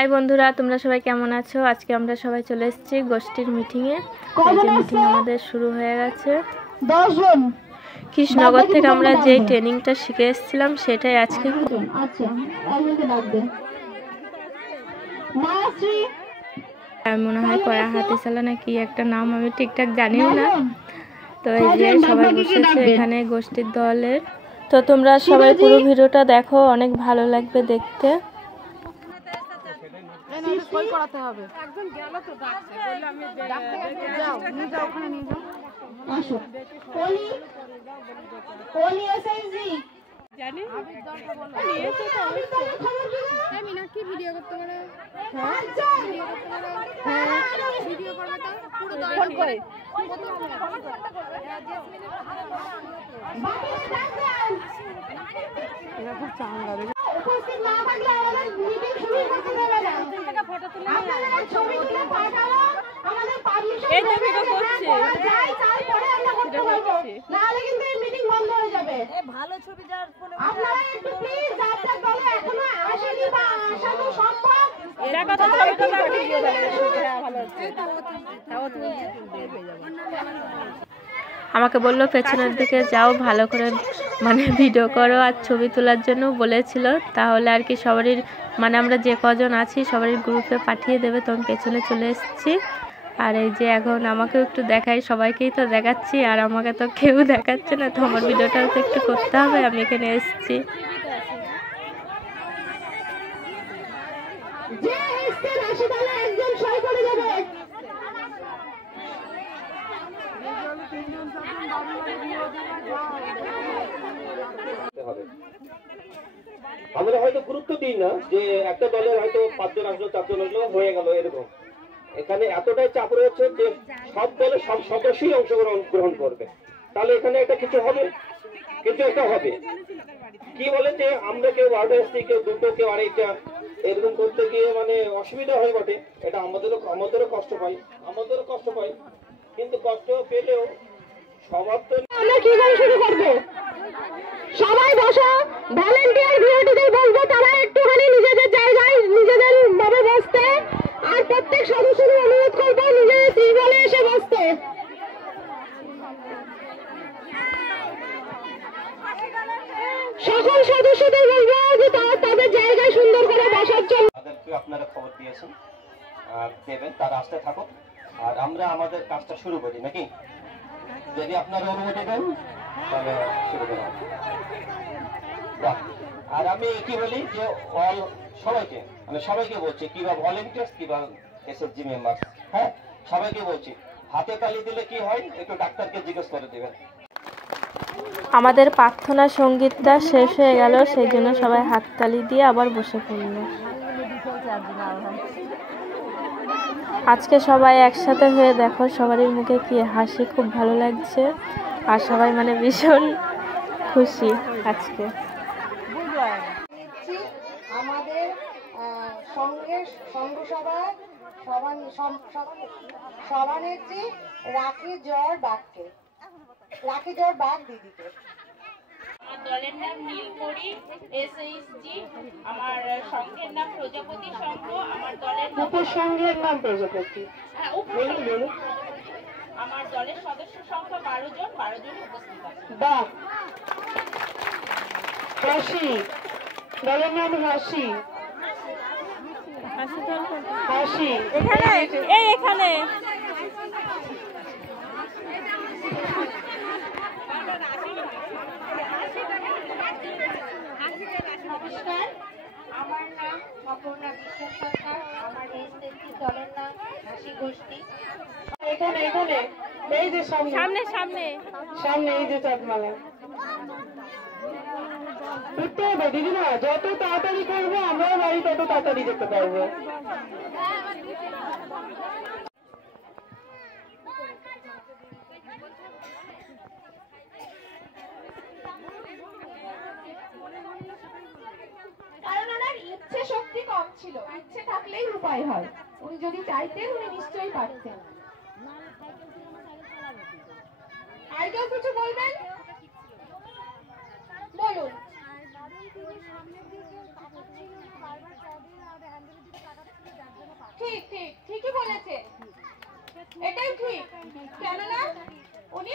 High বন্ধুরা, তোমরা সবাই কেমন আছো? আজকে আমরা সবাই চলে এসেছি গোষ্ঠীর মিটিংয়ে। এই যে মিটিং আমাদের শুরু হয়ে গেছে। 10 জন কৃষ্ণনগর থেকে আমরা যে ট্রেনিংটা শিখে এসেছিলাম সেটাই আজকে। আচ্ছা, একজনকে ডাক দে। মাশ্রী মনে হয় কয়া হাতে চালা না কি একটা নাম, আমি ঠিকঠাক জানিও না। তো এই যে সবাই বসেছে এখানে গোষ্ঠীর দলের। তো তোমরা সবাই পুরো ভিডিওটা দেখো, অনেক ভালো লাগবে দেখতে। করাতে হবে। একজন গেল তো ডাকতে, বললে আমি যাও নিয়ে যাও, ওখানে নিয়ে যাও। আসো কোলি এসএসজি জানি আমি দরকার বলো নিয়েছে তো এই মিনাক্ষী ভিডিও করতে পারে। হ্যাঁ ভিডিও করতে পারে। হ্যাঁ ভিডিও করবে তো পুরো দল ফোন করে কত ঘন্টা করবে 10 মিনিট বাকি ডাক দেন। এটা খুব চাঙ্গা রে। উপস্থিত না থাকলে আমাদের মিটিং শুরু করতে দেবে না। ফটো তুলে আপনারা ছবি তুলে পাঠাও, আমাদের পাবলিশার এই তো ভিডিও করছে যাই চাই পরে আমরা করতে বলবো, নালে কিন্তু এই মিটিং বন্ধ হয়ে যাবে। এই ভালো ছবি যার ফোনে আপনারা একটু প্লিজ যার দলে এখনো আসেনি বা আসানো সম্ভব এরা কথা ছবিটা পাঠিয়ে দাও। হ্যাঁ ভালো আছে, তাও তুমি বের হয়ে যাবে। আমাকে বললো পেছনের দিকে যাও, ভালো করে মানে ভিডিও করো আর ছবি তোলার জন্য বলেছিল। তাহলে আর কি সবারই মানে আমরা যে কজন আছি সবারই গ্রুপে পাঠিয়ে দেবে। তো আমি পেছনে চলে এসেছি। আর এই যে এখন আমাকেও একটু দেখাই, সবাইকেই তো দেখাচ্ছি আর আমাকে তো কেউ দেখাচ্ছে না। তো আমার ভিডিওটাও তো একটু করতে হবে, আমি এখানে এসেছি। আমরা হয়তো গুরুত্ব দিই না যে একটা দলের হয়তো 5 জন আসলো 4 জন আসলো হয়ে গেল এরকম। এখানে এতটাই চাপ রয়েছে যে সব দলের সব সদস্যই অংশগ্রহণ করবে, তাহলে এখানে একটা কিছু হবে, কিছু একটা হবে। কি বলে যে আমরা কেউ 12টা এসছি, কেউ 2টো, কেউ 2.5টা, এরকম করতে গিয়ে মানে অসুবিধা হয় বটে। এটা আমাদেরও কষ্ট পাই, কিন্তু কষ্ট পেলেও স্বভাব তো। আমরা কি করে শুরু করব? সবাই বসো, ভলান্টিয়ার ভিডিওদের বলবো তারা একটুখানি নিজেদের জায়গায় নিজেদের ভাবে বসতে, আর প্রত্যেক সদস্যদের অনুরোধ করবো নিজেদের টেবিলে এসে বসতে। সকল সদস্যদের বলবো যে তারা তাদের জায়গায় সুন্দর করে বসার জন্য। তাদেরকে আপনারা খবর দিয়েছেন আর দেবেন, তারা আসতে থাকুক আর আমরা আমাদের কাজটা শুরু করি নাকি? যদি আপনারা অনুমতি দেন তাহলে শুরু করা হবে। আর আমি কি বলি যে সবাইকে বলছি, কিংবা ভলেন্টিয়ার্স কিংবা এসএসজি মেম্বার, হ্যাঁ সবাইকে বলছি, হাতে তালি দিলে কি হয় একটু ডাক্তারকে জিজ্ঞেস করে দেবেন। আমাদের প্রার্থনা সঙ্গীতটা শেষ হয়ে গেল, সেই জন্য সবাই হাততালি দিয়ে আবার বসে পড়ল। আজকে সবাই একসাথে হয়ে দেখো সবারই মুখে কি হাসি, খুব ভালো লাগছে আর সবাই মানে ভীষণ খুশি আজকে। আমাদের সংঘসভায় সভানেত্রী রাখি জোর বাগ দিদিকে। আমার দলের নাম নীলপরি এসএইচজি, আমার সংঘের নাম প্রজাপতি সংঘ, আমার দলের উপসংঘের নাম প্রজাপতি। হ্যাঁ আমার দলের সদস্য সংখ্যা 12 জন উপস্থিত আছে। বাহ, হাসি দলের নাম হাসি এখানে নমস্কার, আমার নাম অপর্ণা বিশ্বাস সরকার, আমার এসএসজি দলের নাম হাসি গোষ্ঠী। এখানে এই যে সামনে এই যে চাঁদমালা উঠতে হবে দিদিমা, যত তাড়াতাড়ি করবো আমরাও বাড়ি তত তাড়াতাড়ি যেতে পারবো। কারণ ওনার ইচ্ছে শক্তি কম ছিল, ইচ্ছে থাকলেই উপায় হয়। উনি যদি চাইতেন উনি নিশ্চয়ই পারতেন। আর কেউ কিছু বলবেন? বলুন। ঠিক ঠিক ঠিকই বলেছে, এটাই ঠিক। কেননা উনি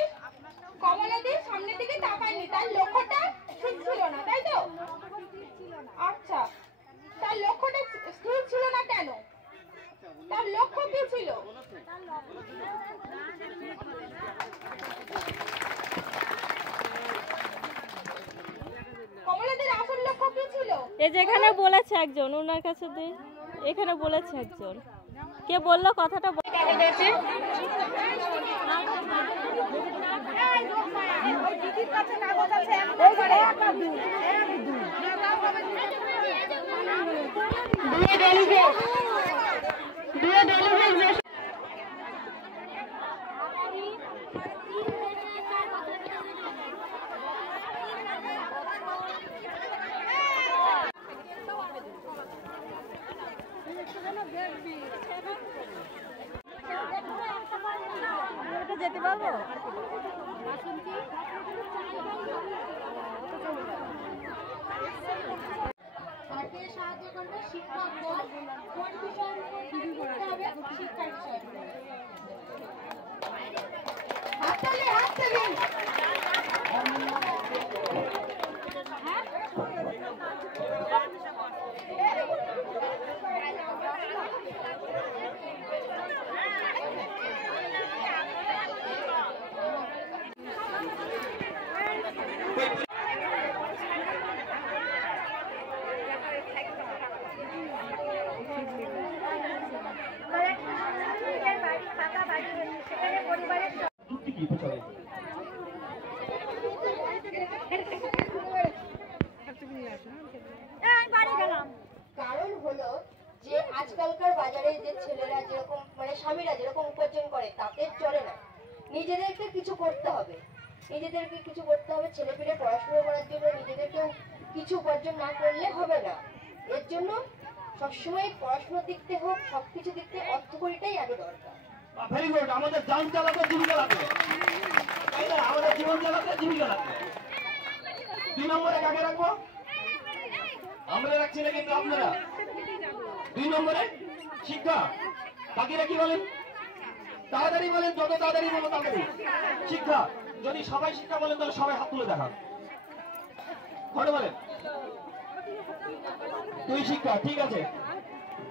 কমলাদির সামনের দিকে তাকায়নি, তার লক্ষ্যটা ঠিক ছিল না, তাই তো? আচ্ছা, তার লক্ষ্যটা স্থির ছিল না কেন? তার লক্ষ্য কি ছিল? কমলাদির আসল লক্ষ্য কি ছিল? এই যেখানে বলেছে একজন, ওনার কাছে এখানে বলেছে একজন, কে বললো কথাটা? যেতে পারবো? সাহায্য করবে শিক্ষক দল, কোন বিষয়ের উপর দিতে হবে? শিক্ষার বিষয়। হাততালি হাততালি। কারণ হলো যে আজকালকার বাজারে যে ছেলেরা যেরকম মানে স্বামীরা যেরকম উপার্জন করে তাতে চলে না, নিজেদেরকে কিছু করতে হবে, নিজেদেরকে কিছু করতে হবে। ছেলেপেলে পড়াশোনা করার জন্য নিজেদেরকেও কিছু উপার্জন না করলে হবে না। এর জন্য সবসময় পড়াশোনার দিক থেকে হোক, সবকিছু দিক থেকে অর্থকড়িটাই আগে দরকার। Very good. আমাদের যান চালাতে জীবিকা লাগবে, তাই না? আমাদের জীবন চালাতে জীবিকা লাগবে। 2 নম্বরে কাকে রাখবো? আমরা রাখছি না, কিন্তু আপনারা 2 নম্বরে শিক্ষা। বাকিরা কি বলেন? তাড়াতাড়ি বলেন, যত তাড়াতাড়ি বলো তাড়াতাড়ি। শিক্ষা। যদি সবাই শিক্ষা বলেন তাহলে সবাই হাত তুলে দেখান। ঘরে বলেন 2 শিক্ষা। ঠিক আছে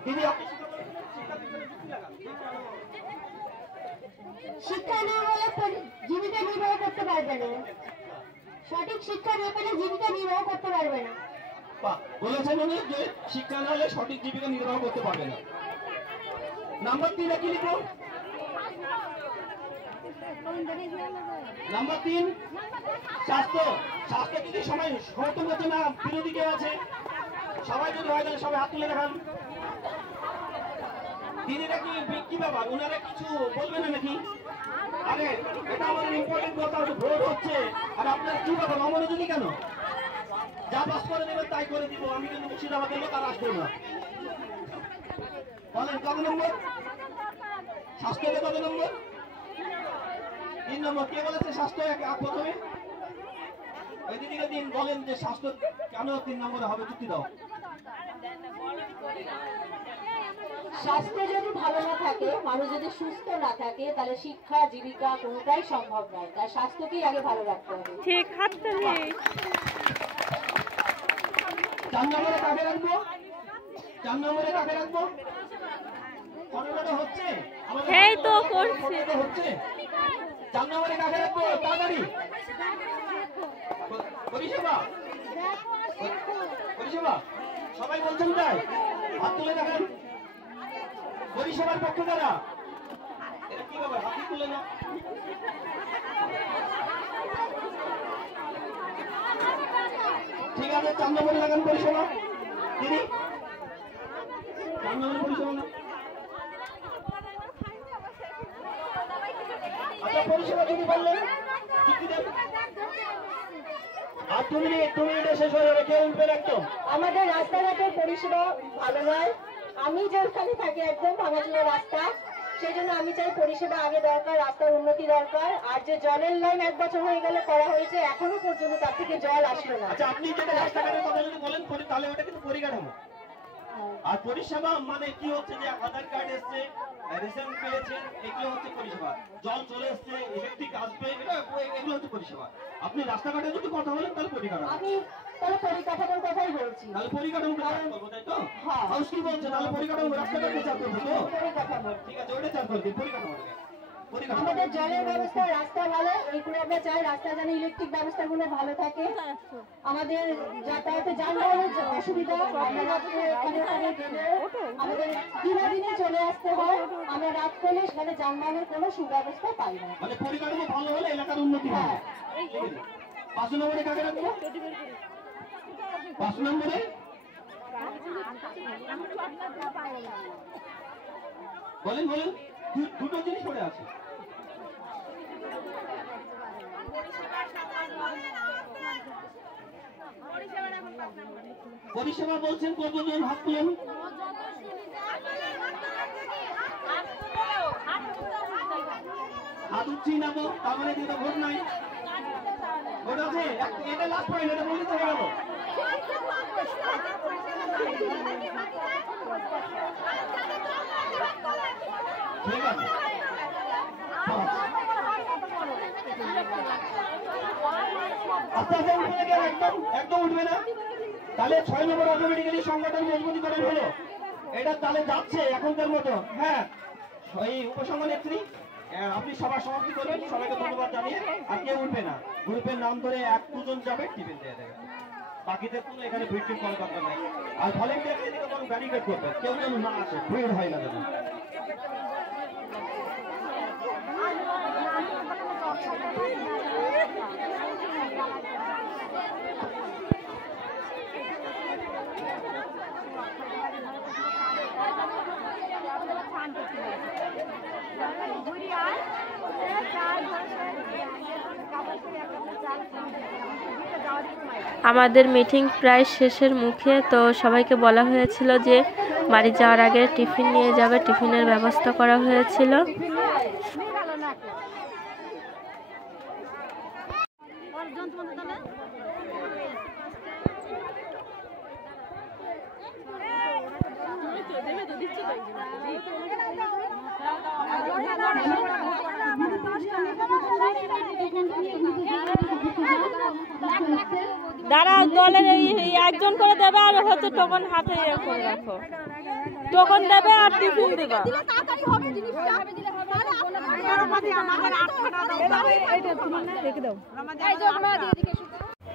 দিদি, আপনি শিক্ষা না হলে জীবিকা নির্বাহ করতে পারবে না, সঠিক শিক্ষা না পেলে জীবিকা নির্বাহ করতে পারবে না। বলেছেন উনি যে শিক্ষা না হলে সঠিক জীবিকা নির্বাহ করতে পারবে না। নাম্বার 3 কি লিখো? নাম্বার 3 স্বাস্থ্য। স্বাস্থ্য যদি সবাই সমর্থন করছে না, বিরোধী কেউ আছে? সবাই যদি হয় তাহলে সবাই হাত তুলে দেখান। দিদিরা কি ব্যাপার, ওনারা কিছু বলবে না নাকি? আরে এটা আমাদের ইম্পর্টেন্ট কথা, ভোট হচ্ছে, আর আপনার কি ব্যাপার অমনোযোগী কেন? যা পাস করে দেবেন তাই করে দিব, আমি কিন্তু মুর্শিদাবাদের লোক আর আসবো না। বলেন কত নম্বর? স্বাস্থ্যকে কত নম্বর? 3 নম্বর। কে বলেছে স্বাস্থ্য প্রথমে? ওই দিদিকে দিন, বলেন যে স্বাস্থ্য কেন 3 নম্বরে হবে, যুক্তি দাও। স্বাস্থ্য যদি ভালো না থাকে, মানুষ যদি সুস্থ না থাকে, তাহলে শিক্ষা জীবিকা কোনটাই সম্ভব নয়। তার স্বাস্থ্যকেই আগে ভালো রাখতে হবে। ঠিক, হাততালি। 4 নম্বরে কাকে রাখবো? 4 নম্বরে কাকে রাখবো? ঘটনাটা হচ্ছে এই তো করছি হচ্ছে। 4 নম্বরে কাকে রাখবো? তাড়াতাড়ি। পরিষেবা। পরিষেবা সবাই বলছেন তাই, হাত তুলে দেখেন। পরিষেবার পক্ষে কারা? এটা কি ব্যাপার, হাত তুলে না? ঠিক আছে, 4 নম্বরে লাগান পরিষেবা। দিদি 4 নম্বরে পরিষেবা না? আচ্ছা, পরিষেবা যদি বললেন যুক্তি দেন। আর 2 মিনিটে শেষ হয়ে যাবে, কেউ উঠবেন একদম। আমাদের রাস্তাঘাটের পরিষেবা ভালো নয়। আমি যেখানে থাকি একদম ভাঙাচোরা রাস্তা, সেই জন্য আমি চাই পরিষেবা আগে দরকার, রাস্তার উন্নতি দরকার। আর যে জলের লাইন 1 বছর হয়ে গেলে করা হয়েছে, এখনো পর্যন্ত তার থেকে জল আসলো না। আচ্ছা, আপনি যেটা রাস্তাঘাটের কথা যদি বলেন তাহলে ওটা কিন্তু পরিকাঠামো। আর পরিষেবা মানে কি হচ্ছে যে আধার কার্ড এসছে, রেশন পেয়েছেন, এগুলো হচ্ছে পরিষেবা। জল চলে এসছে, ইলেকট্রিক আসবে, এগুলো হচ্ছে পরিষেবা। আপনি রাস্তাঘাটে যদি কথা বলেন তাহলে পরিকাঠামো, আমি তাহলে পরিকাঠামোর কথাই বলছি। তাহলে পরিকাঠামো করবো, তাই তো? হাউস কি বলছে? তাহলে পরিকাঠামো রাস্তাঘাটে চাপ করবো তো? পরিকাঠামো ঠিক আছে, ওটা চাপ করবি পরিকাঠামোটাকে। আমাদের জলের ব্যবস্থা, রাস্তা ভালো, এইগুলো আমরা চাই। রাস্তা যেন ইলেকট্রিক ব্যবস্থাগুলো ভালো থাকে। আমাদের যাতায়াতে যানবাহনের অসুবিধা, আমরা রাত্রে এখানে ওখানে গেলে আমাদের দিনে চলে আসতে হয়। আমরা রাত করলে সেখানে যানবাহনের কোনো সুব্যবস্থা পাই না। মানে পরিকাঠামো ভালো হলে এলাকার উন্নতি হয়। 5 নম্বরে কাকে রাখবো? 5 নম্বরে বলেন বলেন, দুটো জিনিস পড়ে আছে। পরিষেবা বলছেন কতজন? হাত তুলুন। হাত উঠছি না তো, তার মানে কিন্তু ভোট নাই। ভোট আছে, এটা লাস্ট পয়েন্ট, এটা বলতে তো হয়ে গেল। ঠিক আছে, আস্তে আস্তে উঠবে না, একদম একদম উঠবে না। তাহলে 6 নম্বর অটোমেটিক্যালি সংগঠন মজবুতিকরণ হলো। এটা তাহলে যাচ্ছে এখনকার মতো। হ্যাঁ, এই উপসংঘ নেত্রী আপনি সবার সমাপ্তি করবেন। সবাইকে ধন্যবাদ জানিয়ে আর কেউ উঠবে না। গ্রুপের নাম ধরে 1-2 জন যাবে, টিফিন দিয়ে দেবে। বাকিদের কোনো এখানে ভিড় টিপ করার দরকার নাই। আর ভলেন্টিয়ার এদিকে কোনো ব্যারিকেড করবে, কেউ যেন না আসে, ভিড় হয় না যেন। আমাদের মিটিং প্রায় শেষের মুখে, তো সবাইকে বলা হয়েছিল যে বাড়ি যাওয়ার আগে টিফিন নিয়ে যাবে, টিফিনের ব্যবস্থা করা হয়েছিল। দাঁড়া, দলের একজন করে দেবে আর হচ্ছে টোকন হাতে করে রাখো, টোকন দেবে আর টিফিন দেবে।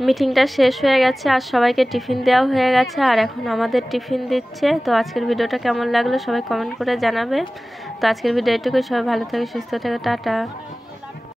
মিটিংটা শেষ হয়ে গেছে আর সবাইকে টিফিন দেওয়া হয়ে গেছে, আর এখন আমাদের টিফিন দিচ্ছে। তো আজকের ভিডিওটা কেমন লাগলো সবাই কমেন্ট করে জানাবে। তো আজকের ভিডিও এটুকুই, সবাই ভালো থাকে, সুস্থ থাকে, টাটা।